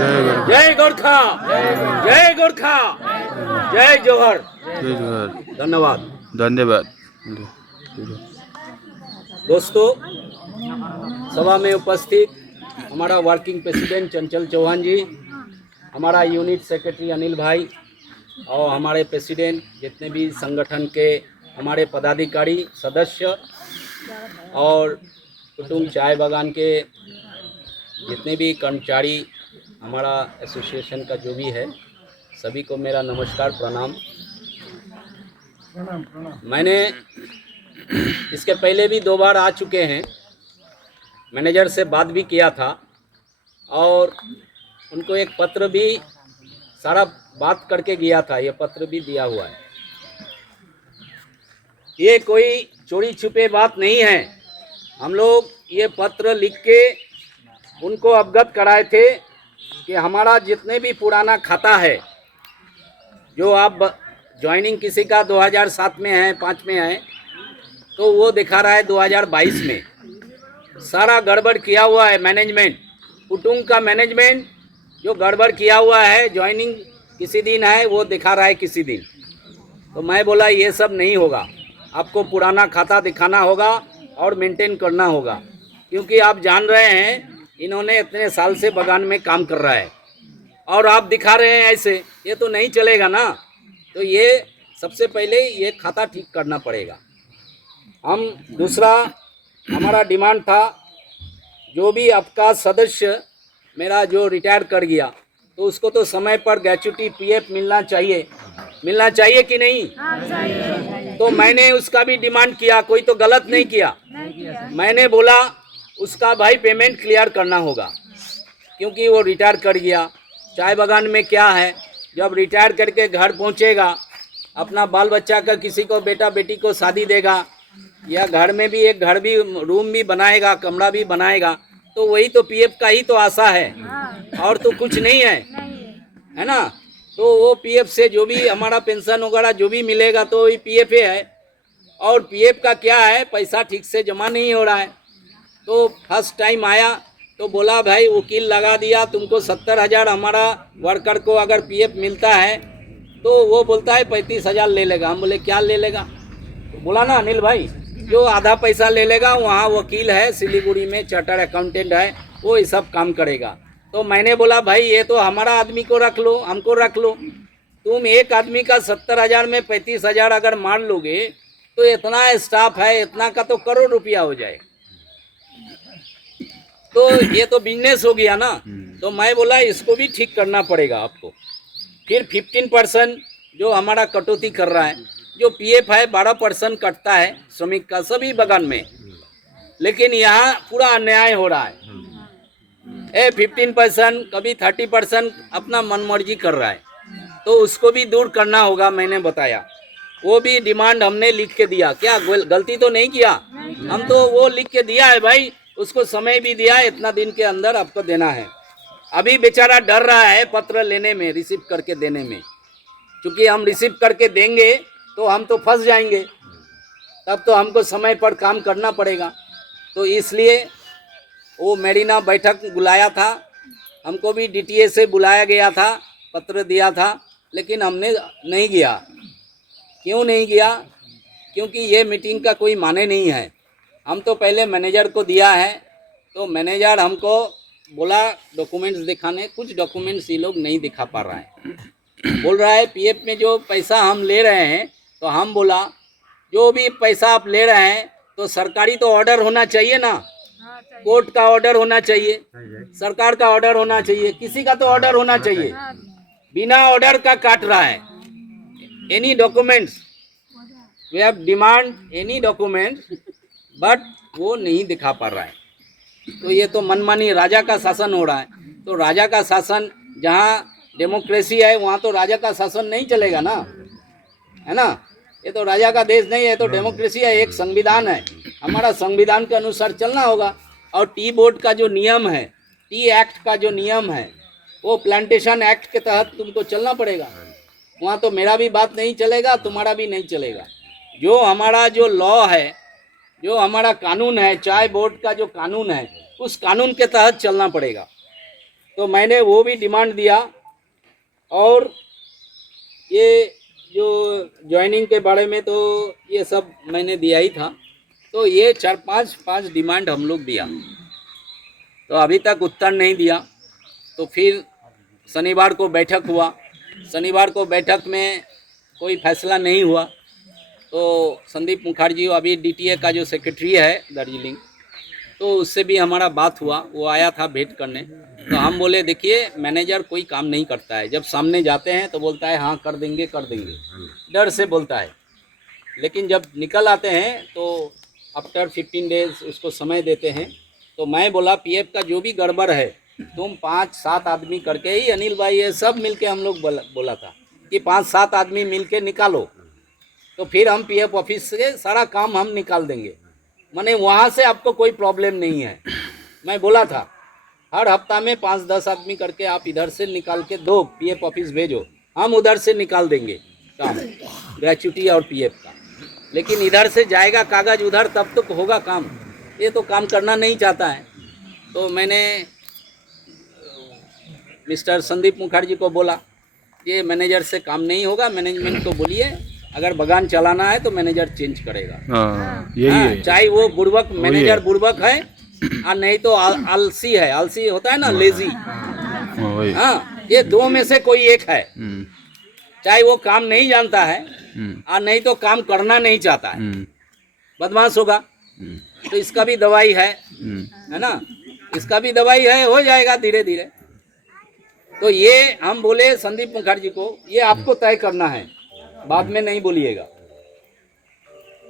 जय गोरखा, जय गोरखा, जय जोहर। धन्यवाद। धन्यवाद। दोस्तों, सभा में उपस्थित हमारा वर्किंग प्रेसिडेंट चंचल चौहान जी, हमारा यूनिट सेक्रेटरी अनिल भाई और हमारे प्रेसिडेंट, जितने भी संगठन के हमारे पदाधिकारी सदस्य और कुटुंब चाय बागान के जितने भी कर्मचारी, हमारा एसोसिएशन का जो भी है, सभी को मेरा नमस्कार, प्रणाम। मैंने इसके पहले भी 2 बार आ चुके हैं, मैनेजर से बात भी किया था और उनको एक पत्र भी सारा बात करके गया था, ये पत्र भी दिया हुआ है। ये कोई चोरी छुपे बात नहीं है। हम लोग ये पत्र लिख के उनको अवगत कराए थे कि हमारा जितने भी पुराना खाता है, जो आप ज्वाइनिंग किसी का 2007 में है, 5 में है, तो वो दिखा रहा है 2022 में। सारा गड़बड़ किया हुआ है मैनेजमेंट, कुटुंब का मैनेजमेंट जो गड़बड़ किया हुआ है। ज्वाइनिंग किसी दिन है, वो दिखा रहा है किसी दिन। तो मैं बोला ये सब नहीं होगा, आपको पुराना खाता दिखाना होगा और मेंटेन करना होगा, क्योंकि आप जान रहे हैं इन्होंने इतने साल से बागान में काम कर रहा है और आप दिखा रहे हैं ऐसे, ये तो नहीं चलेगा ना। तो ये सबसे पहले ये खाता ठीक करना पड़ेगा। हम दूसरा हमारा डिमांड था, जो भी आपका सदस्य मेरा जो रिटायर कर गया, तो उसको तो समय पर ग्रेच्युटी पीएफ मिलना चाहिए कि नहीं? चाहिए। तो मैंने उसका भी डिमांड किया, कोई तो गलत नहीं किया। मैंने बोला उसका भाई पेमेंट क्लियर करना होगा, क्योंकि वो रिटायर कर गया। चाय बागान में क्या है, जब रिटायर करके घर पहुंचेगा, अपना बाल बच्चा का किसी को बेटा बेटी को शादी देगा, या घर में भी एक घर भी रूम भी बनाएगा, कमरा भी बनाएगा, तो वही तो पीएफ का ही तो आशा है, और तो कुछ नहीं है ना। तो वो पीएफ से जो भी हमारा पेंशन वगैरह जो भी मिलेगा तो वही पीएफ है। और पीएफ का क्या है, पैसा ठीक से जमा नहीं हो रहा है। तो फर्स्ट टाइम आया तो बोला भाई वकील लगा दिया, तुमको 70,000 हमारा वर्कर को अगर पीएफ मिलता है तो वो बोलता है 35,000 ले लेगा। हम बोले क्या ले लेगा? तो बोला ना अनिल भाई, जो आधा पैसा ले लेगा वहाँ वकील है सिलीगुड़ी में, चार्टर्ड अकाउंटेंट है, वो ये सब काम करेगा। तो मैंने बोला भाई ये तो हमारा आदमी को रख लो, हमको रख लो। तुम एक आदमी का 70,000 में 35,000 अगर मान लोगे तो इतना स्टाफ है, इतना का तो करोड़ रुपया हो जाए। तो ये तो बिजनेस हो गया ना। तो मैं बोला इसको भी ठीक करना पड़ेगा आपको। फिर 15% जो हमारा कटौती कर रहा है, जो पीएफ है 12% कटता है श्रमिक का सभी बागान में, लेकिन यहाँ पूरा अन्याय हो रहा है। 15% कभी 30% अपना मनमर्जी कर रहा है, तो उसको भी दूर करना होगा। मैंने बताया, वो भी डिमांड हमने लिख के दिया। क्या गलती तो नहीं किया? हम तो वो लिख के दिया है भाई, उसको समय भी दिया है, इतना दिन के अंदर आपको देना है। अभी बेचारा डर रहा है पत्र लेने में, रिसीव करके देने में, क्योंकि हम रिसीव करके देंगे तो हम तो फंस जाएंगे, तब तो हमको समय पर काम करना पड़ेगा। तो इसलिए वो मेरीना बैठक बुलाया था, हमको भी डीटीए से बुलाया गया था, पत्र दिया था, लेकिन हमने नहीं गया। क्यों नहीं गया? क्योंकि ये मीटिंग का कोई माने नहीं है। हम तो पहले मैनेजर को दिया है, तो मैनेजर हमको बोला डॉक्यूमेंट्स दिखाने, कुछ डॉक्यूमेंट्स ये लोग नहीं दिखा पा रहा है। बोल रहा है पीएफ में जो पैसा हम ले रहे हैं, तो हम बोला जो भी पैसा आप ले रहे हैं तो सरकारी तो ऑर्डर होना चाहिए ना, कोर्ट का ऑर्डर होना चाहिए, सरकार का ऑर्डर होना चाहिए, किसी का तो ऑर्डर होना चाहिए। बिना ऑर्डर का काट रहा है। Any documents, we have demand any document, but वो नहीं दिखा पा रहा है। तो ये तो मनमानी राजा का शासन हो रहा है। तो राजा का शासन, जहाँ डेमोक्रेसी है वहाँ तो राजा का शासन नहीं चलेगा ना, है ना। ये तो राजा का देश नहीं है, तो डेमोक्रेसी है, एक संविधान है, हमारा संविधान के अनुसार चलना होगा। और टी बोर्ड का जो नियम है, टी एक्ट का जो नियम है, वो प्लांटेशन एक्ट के तहत तुमको चलना पड़ेगा। वहाँ तो मेरा भी बात नहीं चलेगा, तुम्हारा भी नहीं चलेगा। जो हमारा जो लॉ है, जो हमारा कानून है, चाय बोर्ड का जो कानून है, उस कानून के तहत चलना पड़ेगा। तो मैंने वो भी डिमांड दिया। और ये जो ज्वाइनिंग के बारे में तो ये सब मैंने दिया ही था। तो ये 4-5 डिमांड हम लोग दिया, तो अभी तक उत्तर नहीं दिया। तो फिर शनिवार को बैठक हुआ। शनिवार को बैठक में कोई फैसला नहीं हुआ। तो संदीप मुखर्जी अभी डीटीए का जो सेक्रेटरी है दार्जिलिंग, तो उससे भी हमारा बात हुआ। वो आया था भेंट करने। तो हम बोले देखिए मैनेजर कोई काम नहीं करता है, जब सामने जाते हैं तो बोलता है हाँ कर देंगे, डर से बोलता है। लेकिन जब निकल आते हैं तो आफ्टर 15 डेज उसको समय देते हैं। तो मैं बोला पीएफ का जो भी गड़बड़ है तुम 5-7 आदमी करके ही, अनिल भाई ये सब मिलके हम लोग बोला था कि 5-7 आदमी मिलके निकालो, तो फिर हम पीएफ ऑफिस से सारा काम हम निकाल देंगे। माने वहाँ से आपको कोई प्रॉब्लम नहीं है। मैं बोला था हर हफ्ता में 5-10 आदमी करके आप इधर से निकाल के दो, पीएफ ऑफिस भेजो, हम उधर से निकाल देंगे काम, ग्रेच्युटी और पीएफ का। लेकिन इधर से जाएगा कागज़ उधर, तब तो होगा काम। ये तो काम करना नहीं चाहता है। तो मैंने मिस्टर संदीप मुखर्जी को बोला ये मैनेजर से काम नहीं होगा, मैनेजमेंट को बोलिए अगर बगान चलाना है तो मैनेजर चेंज करेगा। यही है, चाहे वो बुड़बक मैनेजर बुड़बक है और नहीं तो आलसी है, आलसी होता है ना, लेजी। हाँ, ये दो में से कोई एक है। चाहे वो काम नहीं जानता है और नहीं तो काम करना नहीं चाहता है, बदमाश होगा। तो इसका भी दवाई है ना, इसका भी दवाई है, हो जाएगा धीरे धीरे। तो ये हम बोले संदीप मुखर्जी को ये आपको तय करना है, बाद में नहीं बोलिएगा।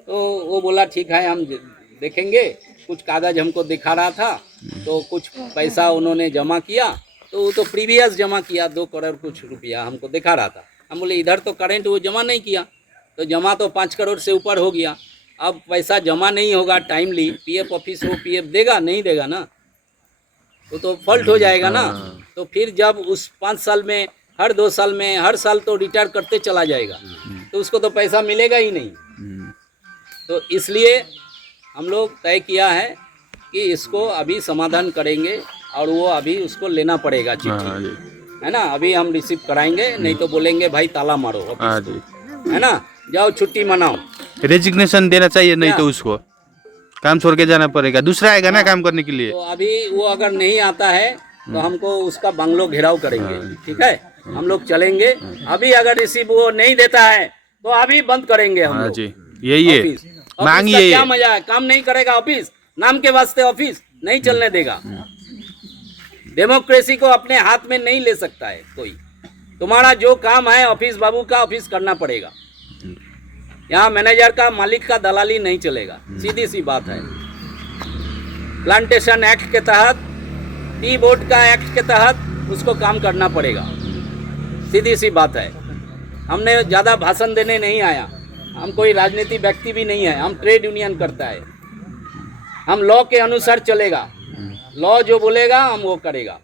तो वो बोला ठीक है हम देखेंगे। कुछ कागज हमको दिखा रहा था, तो कुछ पैसा उन्होंने जमा किया, तो वो तो प्रीवियस जमा किया 2 करोड़ कुछ रुपया हमको दिखा रहा था। हम बोले इधर तो करंट वो जमा नहीं किया, तो जमा तो 5 करोड़ से ऊपर हो गया। अब पैसा जमा नहीं होगा टाइमली, पीएफ ऑफिस वो पीएफ देगा नहीं देगा ना, तो फॉल्ट हो जाएगा ना। तो फिर जब उस 5 साल में, हर 2 साल में, हर साल तो रिटायर करते चला जाएगा, तो उसको तो पैसा मिलेगा ही नहीं। तो इसलिए हम लोग तय किया है कि इसको अभी समाधान करेंगे और वो अभी उसको लेना पड़ेगा चिट्ठी, है ना। अभी हम रिसीव कराएंगे, नहीं तो बोलेंगे भाई ताला मारो ऑफिस, है ना, जाओ छुट्टी मनाओ। रेजिग्नेशन देना चाहिए, नहीं तो उसको काम छोड़ के जाना पड़ेगा, दूसरा आएगा ना काम करने के लिए। तो अभी वो अगर नहीं आता है तो हमको उसका बंगलो घेराव करेंगे, ठीक है, हम लोग चलेंगे। अभी अगर रिसीव वो नहीं देता है तो अभी बंद करेंगे हम लोग। जी यही है, मांगी है। क्या मजा है, काम नहीं करेगा ऑफिस, नाम के वास्ते ऑफिस नहीं चलने देगा। डेमोक्रेसी को अपने हाथ में नहीं ले सकता है कोई। तुम्हारा जो काम है ऑफिस बाबू का, ऑफिस करना पड़ेगा। यहाँ मैनेजर का, मालिक का दलाली नहीं चलेगा, सीधी सी बात है। प्लांटेशन एक्ट के तहत, टी बोर्ड का एक्ट के तहत उसको काम करना पड़ेगा, सीधी सी बात है। हमने ज़्यादा भाषण देने नहीं आया, हम कोई राजनीतिक व्यक्ति भी नहीं है, हम ट्रेड यूनियन करता है। हम लॉ के अनुसार चलेगा, लॉ जो बोलेगा हम वो करेगा,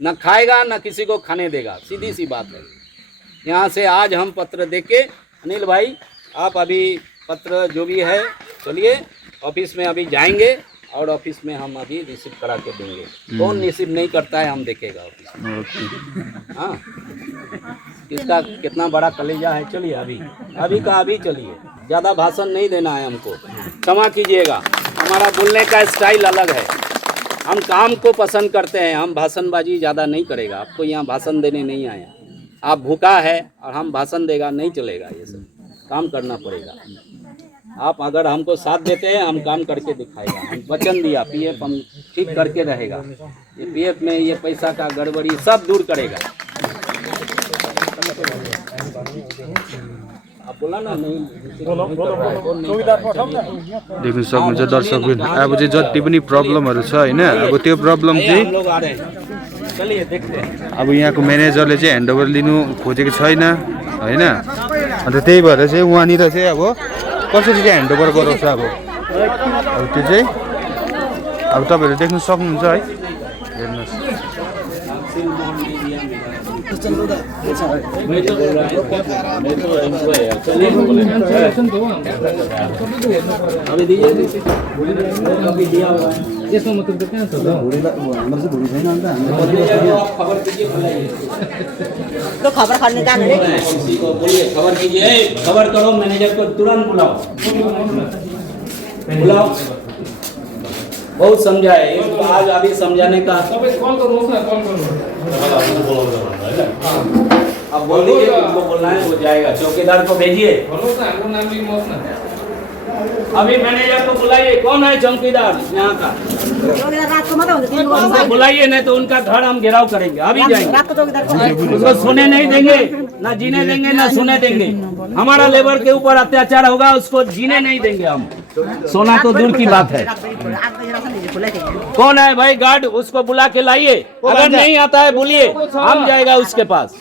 न खाएगा न किसी को खाने देगा, सीधी सी बात है। यहाँ से आज हम पत्र देके, अनिल भाई आप अभी पत्र जो भी है चलिए ऑफिस में अभी जाएंगे और ऑफिस में हम अभी रिसीव करा के देंगे। कौन रिसीव नहीं करता है हम देखेगा ऑफिस में। हाँ, इसका कितना बड़ा कलेजा है। चलिए अभी का अभी चलिए, ज़्यादा भाषण नहीं देना है हमको, क्षमा कीजिएगा, हमारा बोलने का स्टाइल अलग है। हम काम को पसंद करते हैं, हम भाषणबाजी ज़्यादा नहीं करेगा। आपको यहाँ भाषण देने नहीं आया, आप भूखा है और हम भाषण देगा नहीं चलेगा, ये सब काम करना पड़ेगा। आप अगर हमको साथ देते हैं हम काम करके दिखाएगा। हम वचन दिया पीएफ हम ठीक करके रहेगा, ये पीएफ में ये पैसा का गड़बड़ी सब दूर करेगा। आप बोला ना नहीं, देख्न सक्नुहुन्छ दर्शकबिन, अब चाहिँ जति पनि प्रब्लमहरू छ हैन, अब त्यो प्रब्लम चाहिँ अब यहाँको म्यानेजरले चाहिँ ह्यान्डओभर लिनु खोजेको छैन हैन। अन्त त्यही भएर चाहिँ उहाँनिर चाहिँ अब कसरी चाहिँ ह्यान्डओभर गराउँछ अब त्यो चाहिँ अब तपाईँहरू देख्न सक्नुहुन्छ है। हेर्नुहोस् मैं तो बोल रहा हूँ, मैं तो एम्प्लॉय है। चलिए अभी दीजिए, अभी दिया हुआ है। यसो मतलब त कहाँ छ त आप खबर कीजिए, बुलाइए। तो खबर करने का नहीं किसी को बोलिए, खबर कीजिए, खबर करो, मैनेजर को तुरंत बुलाओ, बुलाओ। बहुत समझाए, आज अभी समझाने का तपाईँ कल गर्नुहोस् न कल गर्नुहोस् अब बोल दीजिए, उनको बोलना है, वो जाएगा। चौकीदार को भेजिए, भन्नुहोस् न हाम्रो नाम लिनुहोस् न अभी मैनेजर को बुलाइए। कौन है चौकीदार यहाँ का? चौकीदार रात को मत होंगे 3 उनको बजे बुलाइए, नहीं तो उनका घर हम घेराव करेंगे। अभी जाएंगे, रात को चौकीदार को उसको सोने नहीं देंगे, ना जीने देंगे, ना सोने देंगे। हमारा लेबर के ऊपर अत्याचार होगा, उसको जीने नहीं देंगे हम। सोना तो दूर की बात है। 8 बजे राशन दीजिए खुला थे। कौन है भाई गार्ड? उसको बुला के लाइए। अगर नहीं आता है बोलिए, हम जाएगा उसके पास।